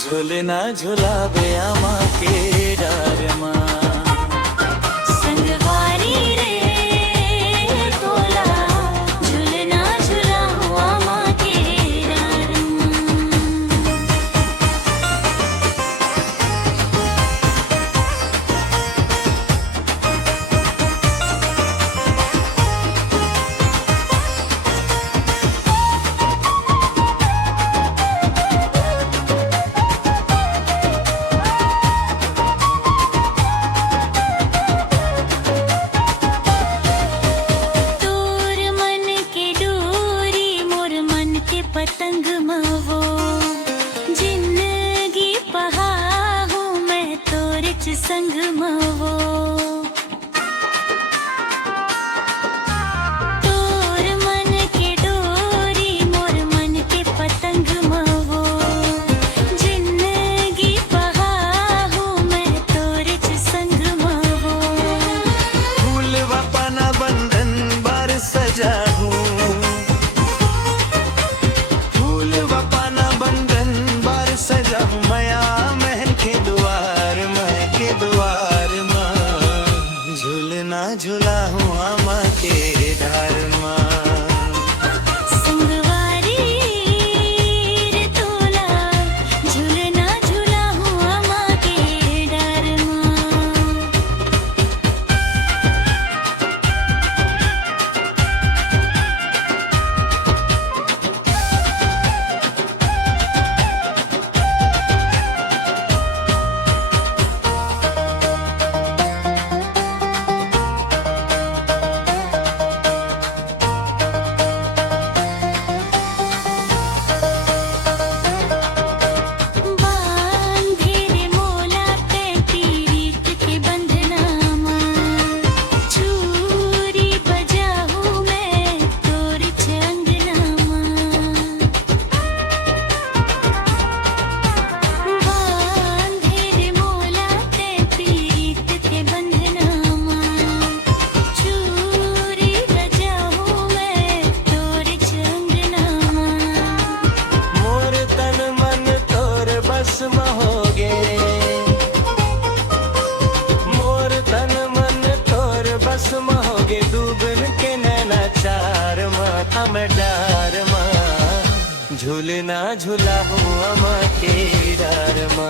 झूलना झुलावे आमाके डारमा संगवारी रे तोला झूलना झुलाहू आमाके डारमा पतंग मवो जिंदगी पहा हूँ मैं तोरे च संग मवो तोर मन के डोरी मोर मन के पतंग मवो जिंदगी पहा हूँ मैं तोरे च संग मवो फूल वपना बंधन बार सजा हूँ मया महल के द्वार मां झूलना झूला हूँ आमाके डारमा संगवारी रे तोला झूलना झूला हूँ आमाके डारमा मोर तन मन तोर बस महोगे डूबन के नैना चार माथा में डार मां झूलना झूला हूँ आमाके डारमा